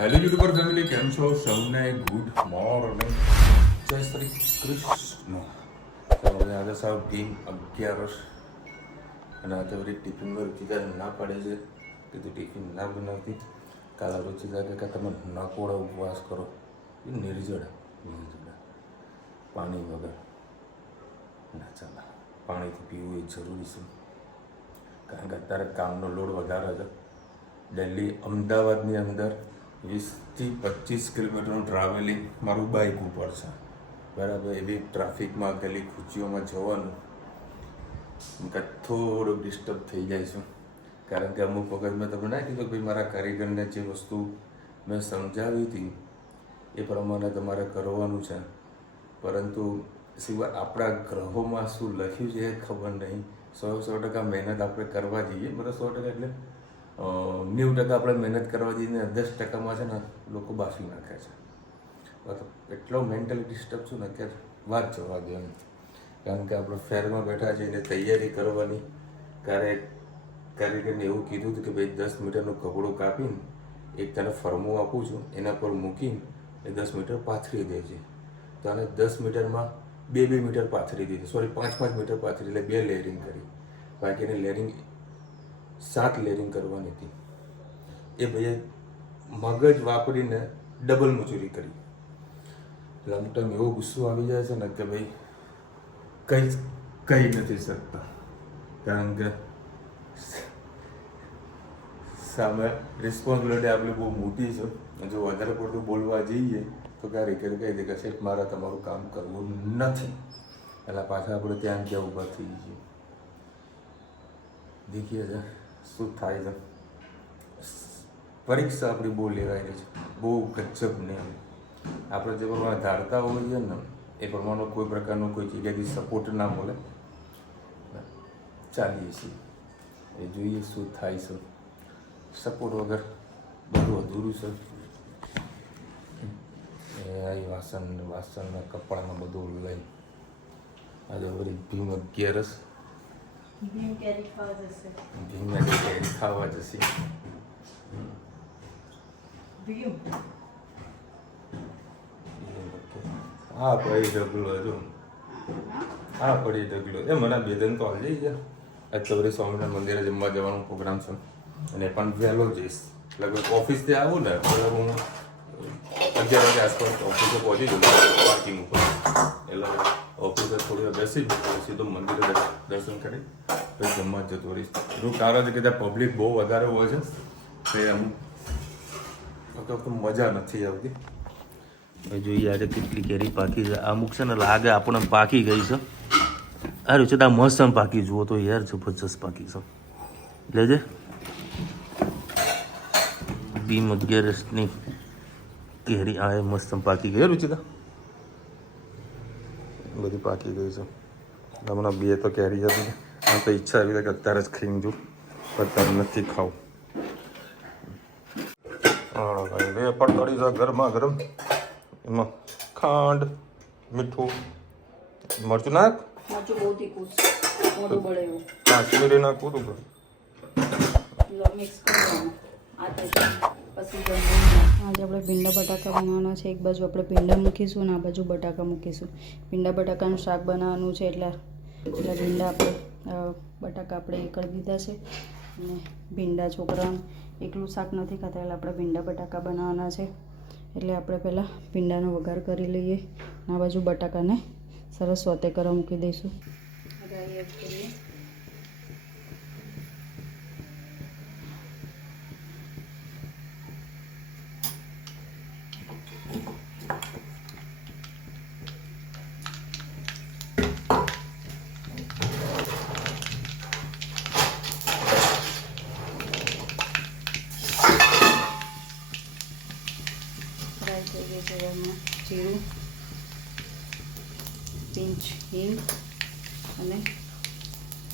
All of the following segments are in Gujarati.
હેલો યુટ્યુબર ફેમિલી, કેમ છો? સૌને ગુડ મોર્નિંગ, જય શ્રી કૃષ્ણ. તો હવે આજે સાવ ભીમ 11 અને આજે વળી ટિફિનમાં રુચિતા ના પાડે છે કે તું ટિફિન ના બનાવતી. કાલે રુચિતા કે તમે નકોડા ઉપવાસ કરો, એ નિર્જળા પાણી વગર ના ચાલે. પાણીથી પીવું એ જરૂરી છે, કારણ કે અત્યારે કામનો લોડ વધારે છે. દિલ્હી અમદાવાદની અંદર 20 થી 25 કિલોમીટરનું ટ્રાવેલિંગ મારું બાઇક ઉપર છે, બરાબર. એવી ટ્રાફિકમાં ગલી ખુચીઓમાં જવાનું થોડુંક ડિસ્ટર્બ થઈ જાય છે, કારણ કે અમુક વખત મેં તમને ના કીધું કે ભાઈ મારા કારીગરને જે વસ્તુ મેં સમજાવી હતી એ પ્રમાણે તમારે કરવાનું છે, પરંતુ સિવાય આપણા ગ્રહોમાં શું લખ્યું છે એ ખબર નહીં. 100% મહેનત આપણે કરવા જઈએ, બરાબર. 100% એટલે 90% આપણે મહેનત કરવા જઈએ ને 10%માં છે ને લોકો બાફી નાખે છે. એટલો મેન્ટલી ડિસ્ટર્બ છું ને કે વાત જવા દે એમ, કારણ કે આપણે ફેરમાં બેઠા છીએ એને તૈયારી કરવાની. કારીગરને એવું કીધું હતું કે ભાઈ 10 મીટરનું કપડું કાપીને એક તને ફરમું આપું છું, એના પર મૂકીને એ 10 મીટર પાથરી દે છે. તો આને 10 મીટરમાં 2 મીટર પાથરી દીધી, સોરી 5 મીટર પાથરી, એટલે 2 લેયરિંગ કરી. બાકીની લેયરિંગ 7 લેયરિંગ કરવાની હતી. એ ભાઈએ મગજ વાપરીને ડબલ મજૂરી કરી. એટલે અમુક ટાઈમ એવો ગુસ્સો આવી જાય છે ને કે ભાઈ કહી નથી શકતા, કારણ કે સામે રિસ્પોન્સિબિલિટી આપણી બહુ મોટી છે. જો વધારે પડતું બોલવા જઈએ તો કારીગર કહી દે કે શેઠ મારે તમારું કામ કરવું નથી, એટલે પાછા આપણે ત્યાં ત્યાં ઊભા થઈ જઈએ. દેખીએ છે શું થાય છે. પરીક્ષા આપણી બહુ લેવાઈ રહી છે, બહુ ગજબ નહીં. આપણે જે પ્રમાણે ધારતા હોઈએ ને એ પ્રમાણે કોઈ પ્રકારનો કોઈ જગ્યાથી સપોર્ટ ના મળે, ચાલીએ છીએ. એ જોઈએ શું થાય છે. સપોર્ટ વગર બધું અધૂરું છે. એ આવી વાસણના કપડામાં બધું લઈ આજે વળી ભીમ 11 ભીમ કેરી ખાવા જશે. ભીમને કેરી ખાવા જશે. ભીમ હા પડી ઢગલો હતો, હા પડી ઢગલો. એ મને બે દિન તો હાલ જઈ ગયા. આજ તો વળી સ્વામિનારાયણ મંદિરે જમવા જવાનો પ્રોગ્રામ છે, અને પણ વહેલો જઈશ. લગભગ ઓફિસથી આવું ને એટલે હું 11 વાગે આસપાસ ઓફિસે પહોંચી જઉં પાર્કિંગ ઉપર. એટલે ઓફિસે થોડી વાર બેસી સીધું મંદિરે દર્શન કરી પછી જમવા જતો રહીશ. એનું કારણ છે કે ત્યાં પબ્લિક બહુ વધારે હોય છે, તો અમુક વખત મજા નથી આવતી. જોઈએ આજે કેટલી કેરી પાકી છે. અમુક છે ને લાગે આપણને પાકી ગઈ છે. અરે છે ત્યાં મસ્ત પાકી, જુઓ તો યાર જબરજસ્ત પાકી છે. લેજે ભીમ 11ની કેરી આ મસ્ત પાકી ગઈ. રુચિતા બધી પાકી ગઈ છે. હમણાં 2 તો કેરી હતી, આમ તો ઈચ્છા આવી કે અત્યારે જ ખાઈને જો, અત્યારે નથી ખાવું. હા ભાઈ બે પણ તળી છે ગરમા ગરમ. એમાં ખાંડ, મીઠું, મરચું નાખ. મરચું બહુ તીખું છે, મોઢું બળે એવું. કાશ્મીરી નાખવું તું મિક્સ કરવાનું. આજે આપણે ભીંડા બટાકા બનાવવાના છે. એક બાજુ આપણે ભીંડા મૂકીશું અને આ બાજુ બટાકા મૂકીશું. ભીંડા બટાકાનું શાક બનાવવાનું છે, એટલે ભીંડા આપણે બટાકા આપણે એ કરી દીધા છે. અને ભીંડા છોકરાઓને એકલું શાક નથી ખાતા, એટલે આપણે ભીંડા બટાકા બનાવવાના છે. એટલે આપણે પહેલાં ભીંડાનો વઘાર કરી લઈએ. આ બાજુ બટાકાને સરસ સોતે કરવા મૂકી દઈશું. રાઈ એડ કરીએ. ફ્રાય થઈ ગઈ છે. એમાં જીરું, પિંચ હિંગ અને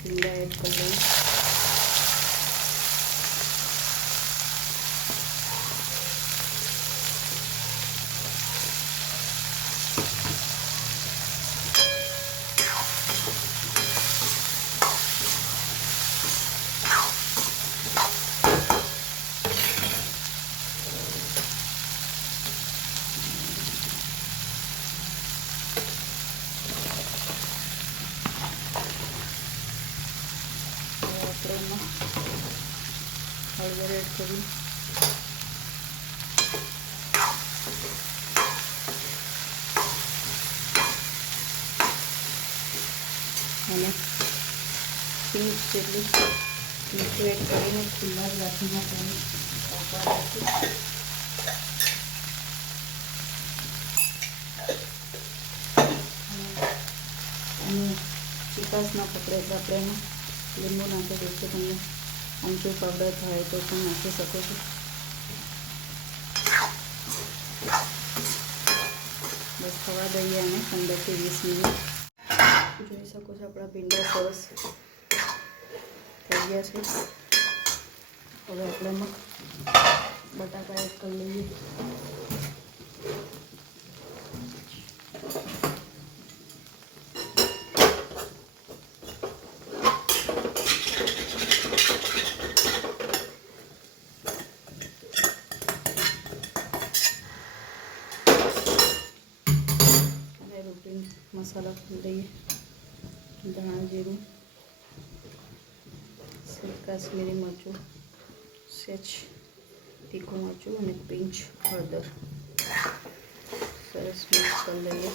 ભીંડા એડ કરી લઈએ. હળદર એડ કરી, અને પિંચ જેટલું મીઠું એડ કરીને ખુલ્લા જ રાખીને તેને પાકવા રાખી. અને ચીકાશ ના પકડે એટલે આપણે એમાં લીંબુ નાખી દઈશું. તમને આમચૂર પાવડર થાય તો પણ નાખી શકો છો. બસ થવા દઈએ અને 15 થી 20 મિનિટ. જોઈ શકો છો આપણા ભીંડા સરસ થઈ ગયા છે. હવે આપણે એમાં બટાકા એડ કરી લઈએ. મસાલા લઈએ, ધાણા જીરું, કાશ્મીરી મરચું, સેજ તીખું મરચું અને પિંચ હળદર. સરસ મિક્સ કરી લઈએ.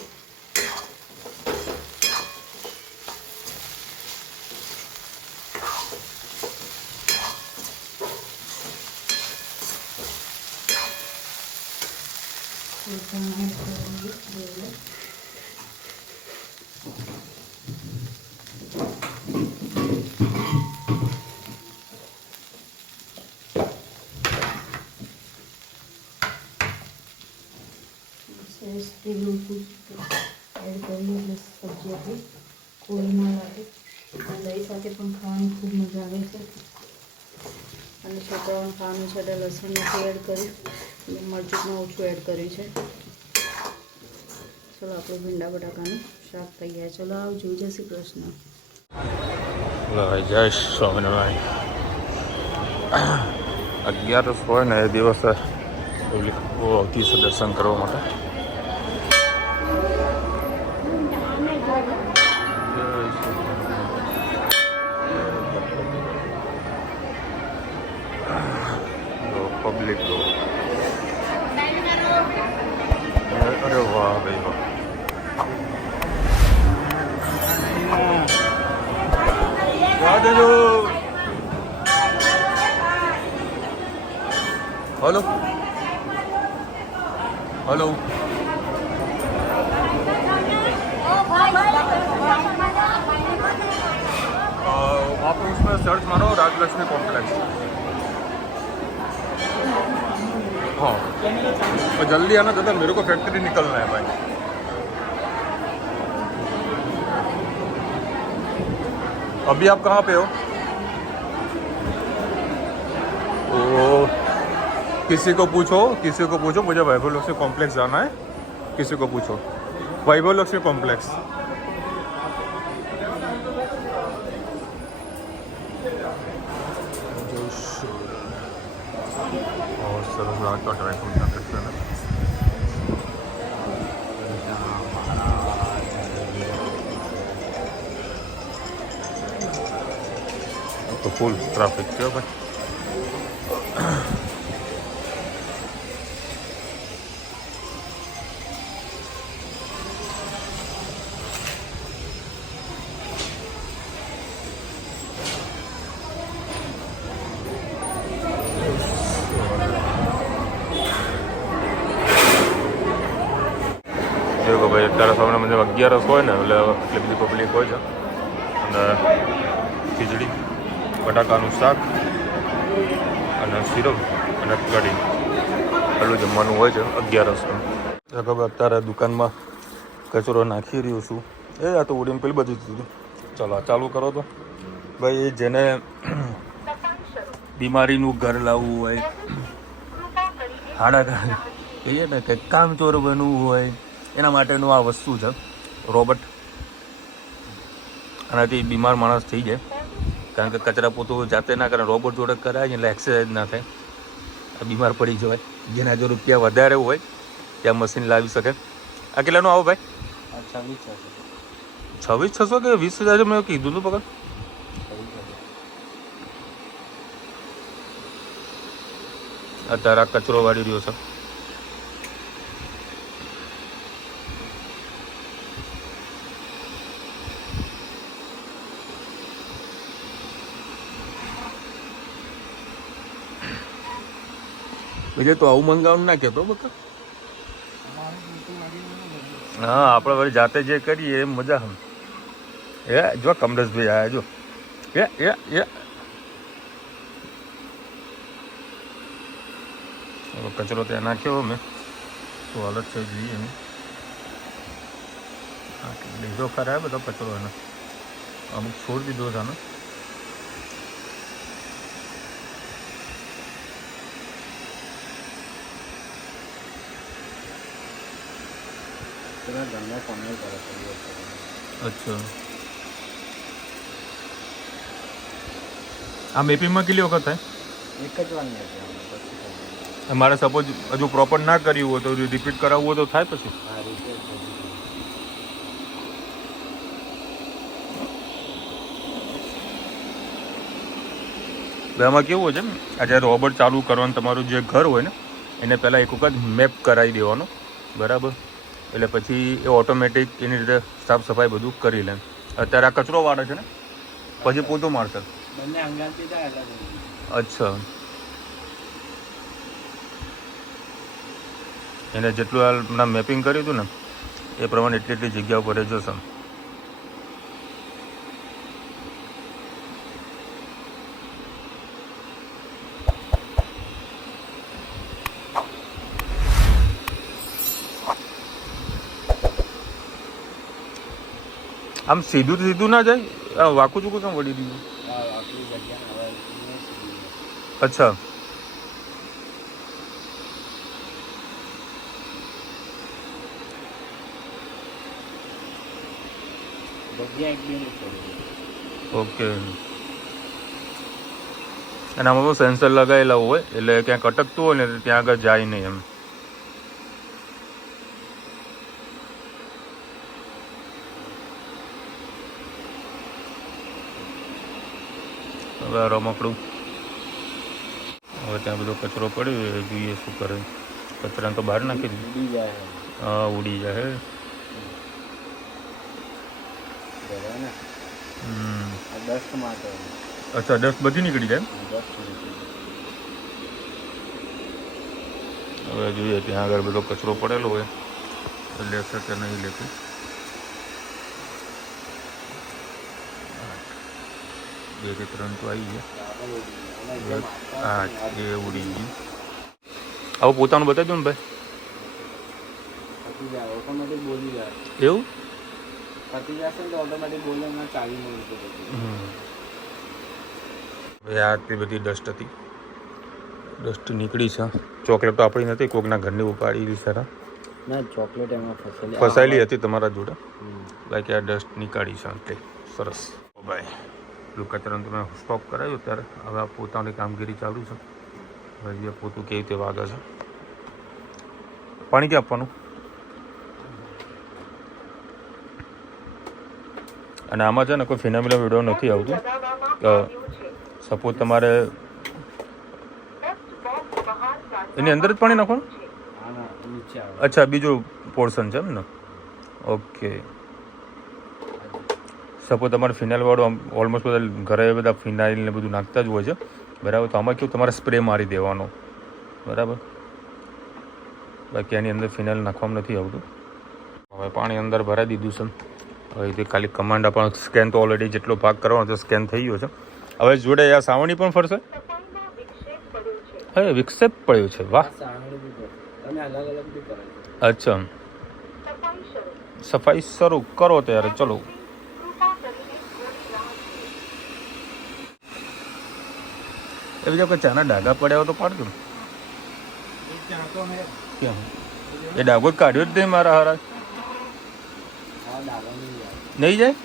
તેલ ઓછું એડ કરીએ એટલે સબ્જી આપણી કોળી ના લાગે. દહીં સાથે પણ ખાવાની ખૂબ મજા આવે છે. અને છોકરાઓને ખાવાનું છે એટલે લસણ નથી એડ કર્યું અને મરચું પણ ઓછું એડ કર્યું છે. ચલો આપણું ભીંડા બટાકાનું શાક તૈયાર. ચલો આવજો. જય શ્રી કૃષ્ણ. જય સ્વામિનારાયણ. 11 હોય ને એ દિવસે આવતી છે દર્શન કરવા માટે. પબ્લિક તો અરે વાહ ભાઈ વાહ. हेलो हेलो आप उसमें सर्च मारो राजलक्ष्मी कॉम्प्लेक्स. हाँ और जल्दी आना दादा, मेरे को फैक्ट्री निकलना है भाई. अभी आप कहाँ पे हो? ओ किसी को पूछो मुझे वैभव लक्ष्मी कॉम्प्लेक्स जाना है. किसी को पूछो वैभव लक्ष्मी कॉम्प्लेक्स. और सरस रात का ट्राई कर सकते हैं. तो फुल ट्रैफिक છે ભાઈ. देखो भाई અત્યારે સામે મને 11 હોય ને એટલે એટલી બધી પબ્લિક હોય છે. અને ખીચડી, બટાકાનું શાક અને સિરપ અને કઢી એટલું જમવાનું હોય છે 11. ખબર અત્યારે દુકાનમાં કચરો નાખી રહ્યો છું. આ તો ઉડીને પેલી બધી દીધું. ચાલો આ ચાલુ કરો તો ભાઈ. જેને બીમારીનું ઘર લાવવું હોય, હાડા કહીએ ને કે કામચોર બનવું હોય, એના માટેનું આ વસ્તુ છે રોબોટ. આનાથી બીમાર માણસ થઈ જાય. કારણ કે કચરા પોતું જાતે ના કરે, રોબોટ જોડે કરાય એટલે એક્સરસાઇઝ ના થાય, બીમાર પડી જવાય. જેના જો રૂપિયા વધારે હોય ત્યાં મશીન લાવી શકે. આ કેટલાનું આવો ભાઈ? 26,600 કે 20,000 મેં કીધું હતું પકડ. અત્યારે આ કચરો વાળી રહ્યો છે. બીજે તો આવું મંગાવવાનું ના કહેતો બકા. હા આપણે વળી જાતે જે કરીએ એ મજા હમ. એ જો કમરેશભાઈ આયા જો. એ કચરો ત્યાં નાખ્યો મેં તો હાલત થઈ જોઈએ એની. લીધો ખરા બધો કચરો એને અમુક છોડી દીધો છે આને. અચ્છા આ મેપિંગમાં કેટલી વખત થાય? એક જ વાર નથી. મારે સપોઝ હજુ પ્રોપર ના કર્યું હોય તો રિપીટ કરાવવું હોય તો થાય પછી? એમાં કેવું હોય છે ને આ જ્યારે રોબોટ ચાલુ કરવાનું તમારું જે ઘર હોય ને એને પહેલાં એક વખત મેપ કરાવી દેવાનો બરાબર, એટલે પછી એ ઓટોમેટિક એની રીતે સાફ સફાઈ બધું કરી લે. અત્યારે આ કચરો વાળે છે ને પછી પોતું મારશે. અચ્છા એને જેટલું હાલ મેપિંગ કર્યું હતું ને એ પ્રમાણે એટલી જગ્યા ઉપર એ જોશે. આમ સીધું ના જાય, વાકું ચૂકું કેમ વળી દીધું? અચ્છા ઓકે. અને આમાં બહુ સેન્સર લગાવેલા હોય એટલે ક્યાંક અટકતું હોય ને ત્યાં આગળ જાય નહીં એમ. હવે રમકડું હવે ત્યાં બધો કચરો પડ્યો જોઈએ શું કરે. કચરાને તો બહાર નાખી દીધું. હા ઉડી જાય. અચ્છા ડસ્ટ બધી નીકળી જાય. હવે જોઈએ ત્યાં આગળ બધો કચરો પડેલો હોય તો લેશે કે નહીં લેતું. 2 કે 3 તો આવી ગયા. હા એ ઉડી ગઈ. હવે પોતાનું બતાવી દો ને ભાઈ. એવું ભાઈ આટલી બધી ડસ્ટ હતી. ડસ્ટ નીકળી છે. ચોકલેટ તો આપણી નથી, કોકના ઘરની ઉપાડી સારા ના ચોકલેટ એમાં ફસાયેલી હતી તમારા જોડે. બાકી આ ડસ્ટ નીકાળી છે એટલે સરસ. ભાઈ પેલું કચરાનું તમે સ્ટોપ કરાવ્યું ત્યારે હવે આ પોતાની કામગીરી ચાલુ છે. હવે પોતું કેવી રીતે વાગે છે. પાણી ક્યાં આપવાનું? અને આમાં છે ને કોઈ ફિનામિલા વિડીયો નથી આવતું. સપોઝ તમારે એની અંદર જ પાણી નાખવાનું? અચ્છા બીજું પોર્શન છે એમ ને. ઓકે સપોઝ તમારે ફિનાઇલવાળું ઓલમોસ્ટ બધા ઘરે બધા ફિનાઇલ ને બધું નાખતા જ હોય છે બરાબર. તો આમાં કેવું તમારે સ્પ્રે મારી દેવાનો બરાબર. બાકી આની અંદર ફિનાઇલ નાખવામાં નથી આવતું. હવે પાણી અંદર ભરાઈ દીધું છે. હવે તે ખાલી કમાન્ડ આપણને સ્કેન તો ઓલરેડી જેટલો ભાગ કરવાનો તો સ્કેન થઈ ગયો છે. હવે જોડે આ સાવણી પણ ફરશે. હવે વિક્ષેપ પડ્યો છે. વાહ અચ્છા સફાઈ શરૂ કરો ત્યારે ચલો. એ બીજા કોઈ ચાના ડાઘા પડ્યા હોય તો પાડજો. એ ડાઘો જ કાઢ્યો જ નહીં મારા હારા. નહીં જાય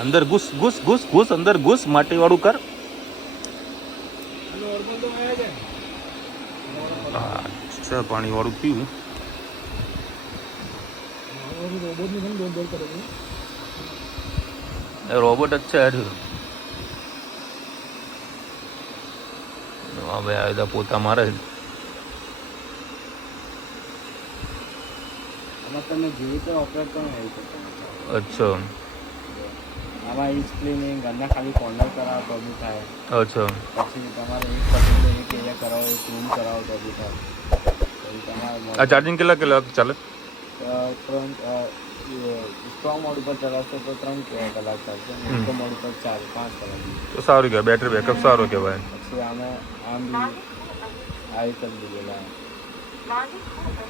અંદર ઘૂસ ઘૂસ ઘૂસ ઘૂસ અંદર ઘૂસ માટી વાળું કર. પાણી વાળું પીવું. રોબોટ જ છે યાર. હા ભાઈ આ બધા પોતા મારે છે. આમાં તમે જેવી રીતે ઓપરેટ કરો ને એવી રીતે. અચ્છા આમાં ઈચ ક્લિનિંગ ઘરના ખાલી કોર્નર કરાવો તો બી થાય. અચ્છા પછી તમારે એક પર્ટિક્યુલર એક એરિયા કરાવો એક રૂમ કરાવો તો બી થાય. પછી તમારે આ ચાર્જિંગ કેટલા કલાક ચાલે? 3 સ્ટ્રોંગ મોડ ઉપર ચલાવશો તો 3 કલાક ચાલશે. મીડિયમ મોડ ઉપર 4-5 કલાક. તો સારું કહેવાય, બેટરી બેકઅપ સારું કહેવાય. પછી આમ બી આવી કરી દીધેલા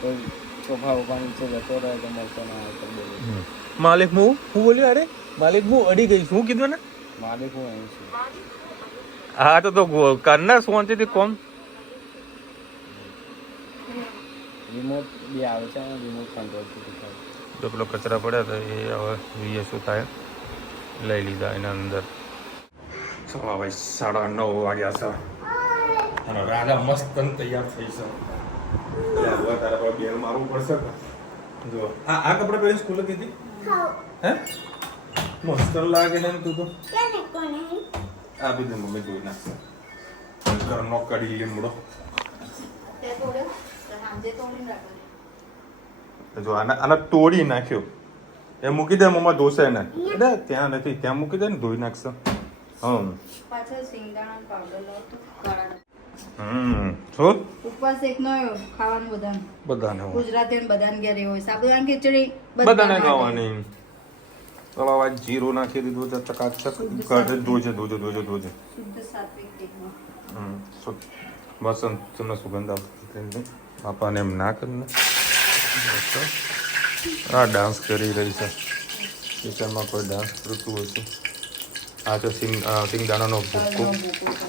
કોઈ સોફા વોફા નીચે જતો રહે તો મળતો ના આવે કરી દીધું. માલિક હું બોલ્યો? અરે માલિક હું અડી ગઈ શું કીધું ને? માલિક હું અહીં છું. હા તો કરનાર શાંતિથી કોમ. રિમોટ બી આવે છે અને રિમોટ કંટ્રોલથી થાય. જો પેલો કચરા પડ્યા તો એ હવે જોઈએ શું થાય. લઈ લીધા એના અંદર. ચલો ભાઈ 9:30 વાગ્યા છે અને રાધા મસ્ત તૈયાર થઈ છે. તારા પર બેલ મારવું પડશે ને. જો આ કપડા પહેરી સ્કૂલે કીધી હે મસ્ત લાગે ને તું તો. આ બી મમ્મી જોઈ નાખશે. ઘરનો કડી લીમડો. જો આને તોડી નાખ્યો. એ મૂકી દે મમ્મા ધોશે ને. એટલે ત્યાં નથી, ત્યાં મૂકી દે ને ધોઈ નાખશે. પાછળ સિંગદાણા પાવડર લો તો કાળા. શું ઉપવાસ એકનો ખાવાનું બધાને ગુજરાતીઓને બધાને ઘેર હોય સાબુદાણા ખીચડી બધાને ખાવાની. ચલો હવે જીરું નાખી દીધું છે ચકાચક. ધોજે શુદ્ધ સાત્વિક એકમાં. બસ તમને સુગંધ આવતી બાપાને એમ ના કરીને આ ડાન્સ કરી રહી છે. કિચનમાં કોઈ ડાન્સ કરતું હશે. આ છે સિંગદાણાનો ભૂક્કો.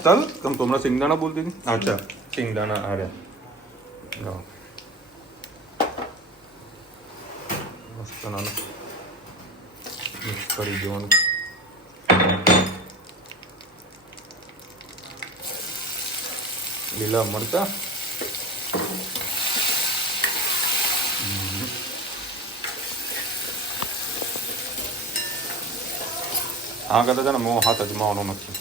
ચાલ તમે હમણાં સિંગદાણા બોલતી હતી. અચ્છા સિંગદાણા આ રહ્યા મસ્ત નાનું મિક્સ કરી દેવાનું. લીલા મરચા આ કરતા છે ને મોં હાથ અજમાવાનો નથી.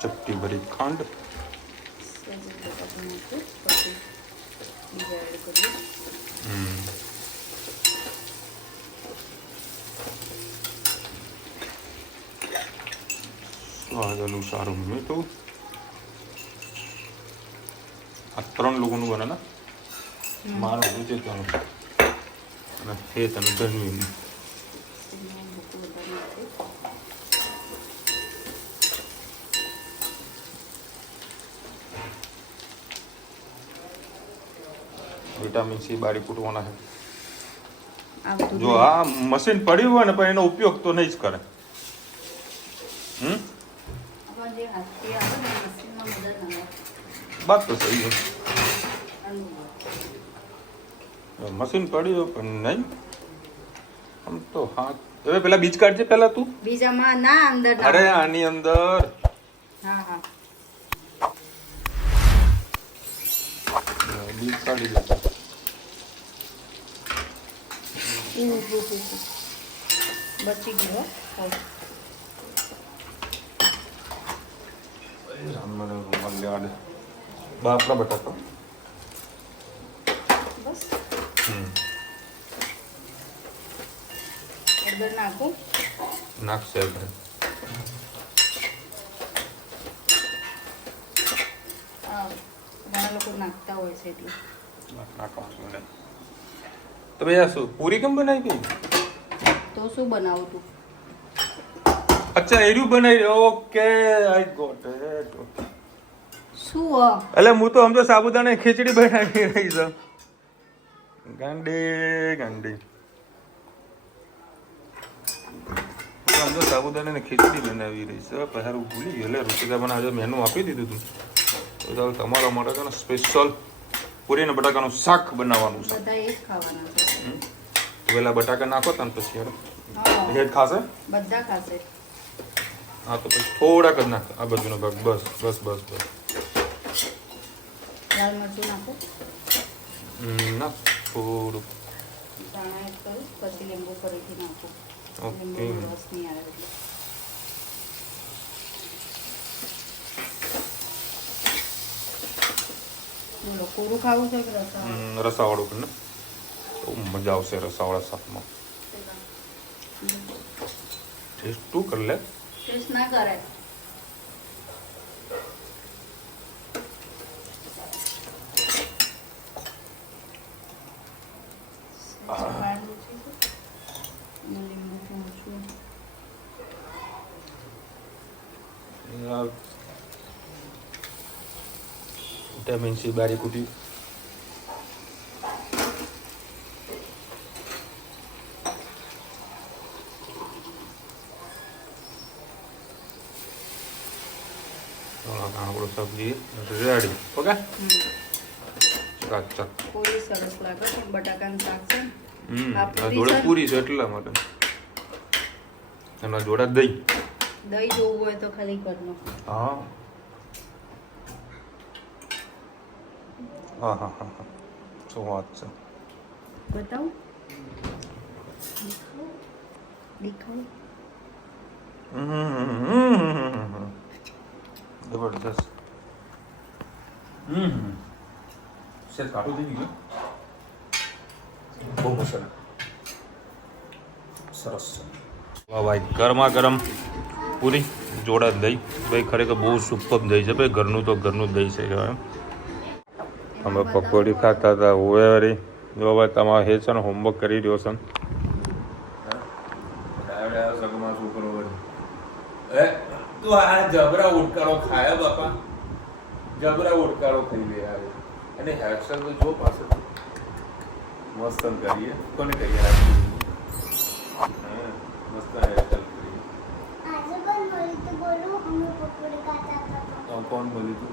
ચપટી ભરી ખાંડ. સ્વાદ અનુસાર મીઠું. આ 3 લોકોનું બને ને મારું રૂચિતનું અને એ તને ધન્યું. વિટામિન સી બારી ફૂટવાના છે. જો આ મશીન પડ્યું હોય ને પણ એનો ઉપયોગ તો નહીં જ કરે. બાત તો સહી છે. મશીન પડ્યું પણ નહીં આમ તો હાથ. હવે પેલા બીજ કાઢજે પેલા તું. બીજામાં ના અંદર. અરે આની અંદર. હા બીજ કાઢી દે. બચી ગયો. બાપરા બટાકા બસ. હળદર નાખું. નાખશે ઘણા લોકો નાખતા હોય છે એટલે નાખવાનું. તો ભાઈ આ શું પૂરી કેમ બનાવી ગઈ? તો શું બનાવું તું? અચ્છા એર્યું બનાવી. Okay I got it. શું એટલે હું તો સમજો સાબુદાણા ખીચડી બનાવી રહી છે. ગાંડી સમજો સાબુદાણા ખીચડી બનાવી રહી છે. પહેરું ભૂલી ગયો. એટલે ઋતિકા પણ આજે મેનુ આપી દીધું હતું. તો ચાલો તમારા માટે છે ને સ્પેશિયલ પૂરી અને બટાકાનું શાક બનાવવાનું છે. બધા એ જ ખાવાના છે. પેલા બટાકા નાખો તને પછી હેડ ખાશે. બધા ખાશે. હા તો પછી થોડાક જ નાખ આ બાજુનો ભાગ. બસ. લાલ મરચું નાખો, ના થોડુંક. ધાણા એડ કરું, પછી લીંબુ ફરીથી નાખું. ઓકે. લીંબુનો રસ નહીં આવે એટલે. બોલો, કોરું ખાવું છે કે રસાવાળું? રસાવાળું પણ ને બહુ મજા આવશે રસાવાળા શાકમાં. ટેસ્ટ તું કર લે. ટેસ્ટ ના કરાય. વિટામિન સી બારી કુટી. આપણું સબ્જી રેડી. ઓકે, ચાક ચાક. પૂરી સરસ લાગે છે, બટાકાનું શાક છે ને. આ આ પૂરી જોડે છે ને? પૂરી છે એટલા માટે. એના જોડે દહીં. દહીં જોવું હોય તો ખાલી કરનો. હા હા હા હા હા, શું વાત છે. બતાવું, દેખાવું. જબરદસ્ત. શેર કાઢું થઈ ગયું. બહુ મસાલા સરસ છે. વાહ ભાઈ, ગરમા ગરમ પૂરી જોડા દહીં. ભાઈ ખરેખર બહુ સુપર દહીં છે ભાઈ. ઘરનું તો ઘરનું જ દહીં છે કહેવાય. અમે પકોડી ખાતા હતા. ઓવે વળી જો ભાઈ તમારે હે છે ને હોમવર્ક કરી રહ્યો છે. તું આ જબરા ઉડકારો ખાયા બાપા, જબરા ઉડકારો ખાઈ લે યાર. અને હેરસ્ટાઈલ તો જો પાછળ મસ્ત કરીએ. કોને કહીએ મસ્ત હેરસ્ટાઈલ કરીએ. કોણ બોલી તું?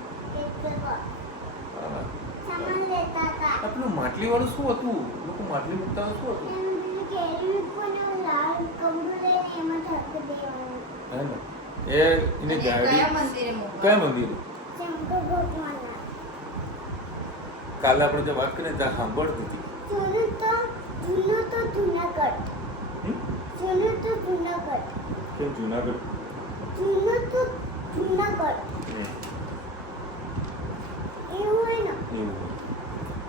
આપણું માટલી વાળું શું હતું? લોકો માટલી મૂકતા શું હતું? હે ને એ એની ગાડી કયા મંદિર? કાલે આપણે જે વાત કરીને ત્યાં સાંભળતી હતી. કેમ જુનાગઢ? એવું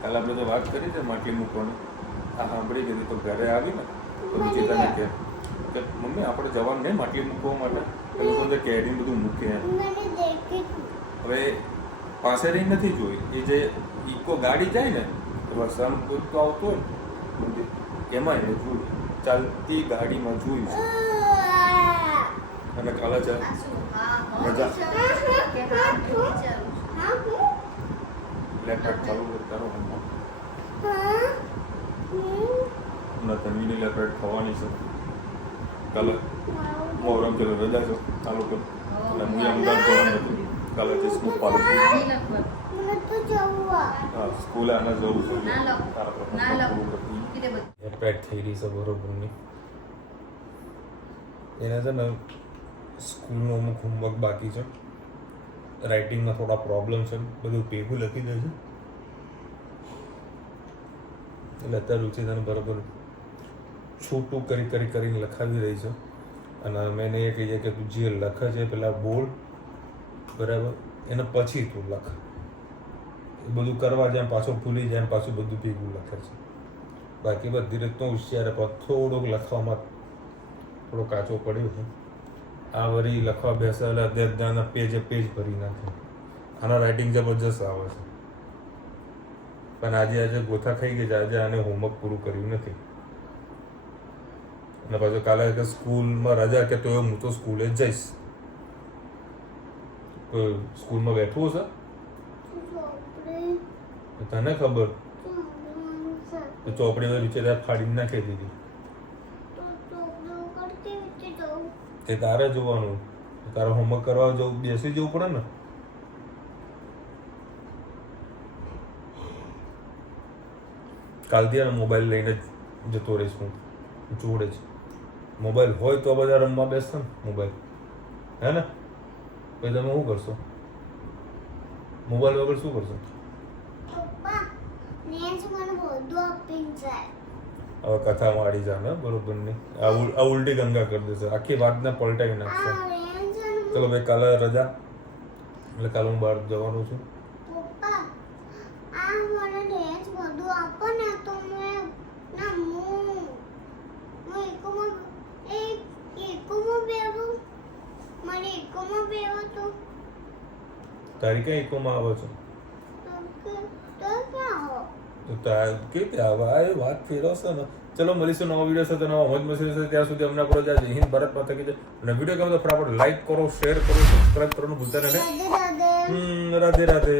કાલે આપણે જે વાત કરી છે માટલી મૂકવાની, આ સાંભળી ગઈ તો ઘરે આવી ને તો ચેતાને કે મમ્મી આપણે જવાનું નહીં માટલી મૂકવા માટે. એ લોકો અંદર કેરી બધું મૂકે. હવે પાસે રહી નથી જોઈ. એ જે ઇકો ગાડી જાય ને વરસાદ તો આવતો હોય ને એમાં એને જોયું, ચાલતી ગાડીમાં જોયું છે. અને કાલે છે મજા. લેપટોપ ચાલુ કરો હમણાં તન્વીની લેપટોપ ખવાની છે. કાલે મોહરમ પેલો રજા છે ચાલુ કર. એટલે હું અમદાવાદ જવાનું હતું. કાલે સ્કૂલ પાડું. હા સ્કૂલે આને જવું છે. લેપટોપ થઈ રહી છે બરોબરની. એને છે ને સ્કૂલનું અમુક હોમવર્ક બાકી છે. રાઇટિંગમાં થોડા પ્રોબ્લેમ છે. બધું ભેગું લખી દે છે. એટલે અત્યારે રુચિતાને બરાબર છૂટું કરીને લખાવી રહી છે. અને અમે એને એ કહીએ કે તું જે લખે છે પેલા બોલ બરાબર, એને પછી તું લખ. એ બધું કરવા જાય પાછું ભૂલી જાય, પાછું બધું ભેગું લખે છે. બાકી બધી રીતનો હોશિયાર પણ થોડોક લખવામાં થોડો કાચો પડ્યો છે. આ વળી લખવા બેસે એટલે અધ્યાત્મના પેજ ભરી નાખે. આના રાઇટિંગ જબરજસ્ત આવે છે. પણ આજે ગોથા ખાઈ ગઈ છે. આજે આને હોમવર્ક પૂરું કર્યું નથી. અને પાછું કાલે કે સ્કૂલમાં રજા કે તો હું તો સ્કૂલે જ જઈશ. તો સ્કૂલમાં બેઠવું છે તને ખબર? તો ચોપડીમાં નીચે ફાડીને નાખી દીધી. તે તારે જોવાનું. તારે હોમવર્ક કરવા જવું, બેસી જવું પડે ને. કાલથી મોબાઈલ લઈને જ જતો રહીશ હું જોડે જ. મોબાઈલ હોય તો બધા રમવા બેસશે ને મોબાઈલ, હે ને? પછી તમે શું કરશો? મોબાઈલ વગર શું કરશો? હવે કથામાં આડી જાને બરોબર નહીં આ ઉલટી ગંગા કરી દેશે આખી વાતને પલટાવી નાખશે ચલો ભાઈ કાલે રજા એટલે કાલે હું બહાર જવાનું છું તારી કઈ ઇકોમાં આવે છે તો કેવી રીતે આવે આ એ વાત ફેરવશે ને ચલો મળીશું નવા વિડીયો સાથે નવા મોજ મસ્તી સાથે ત્યાં સુધી અમને આપણો જય હિન્દ ભારત માતા કી જય અને વિડીયો ગમે તો ફટાફટ લાઈક કરો શેર કરો સબસ્ક્રાઇબ કરવાનું ભૂલતા નહીં રાધે રાધે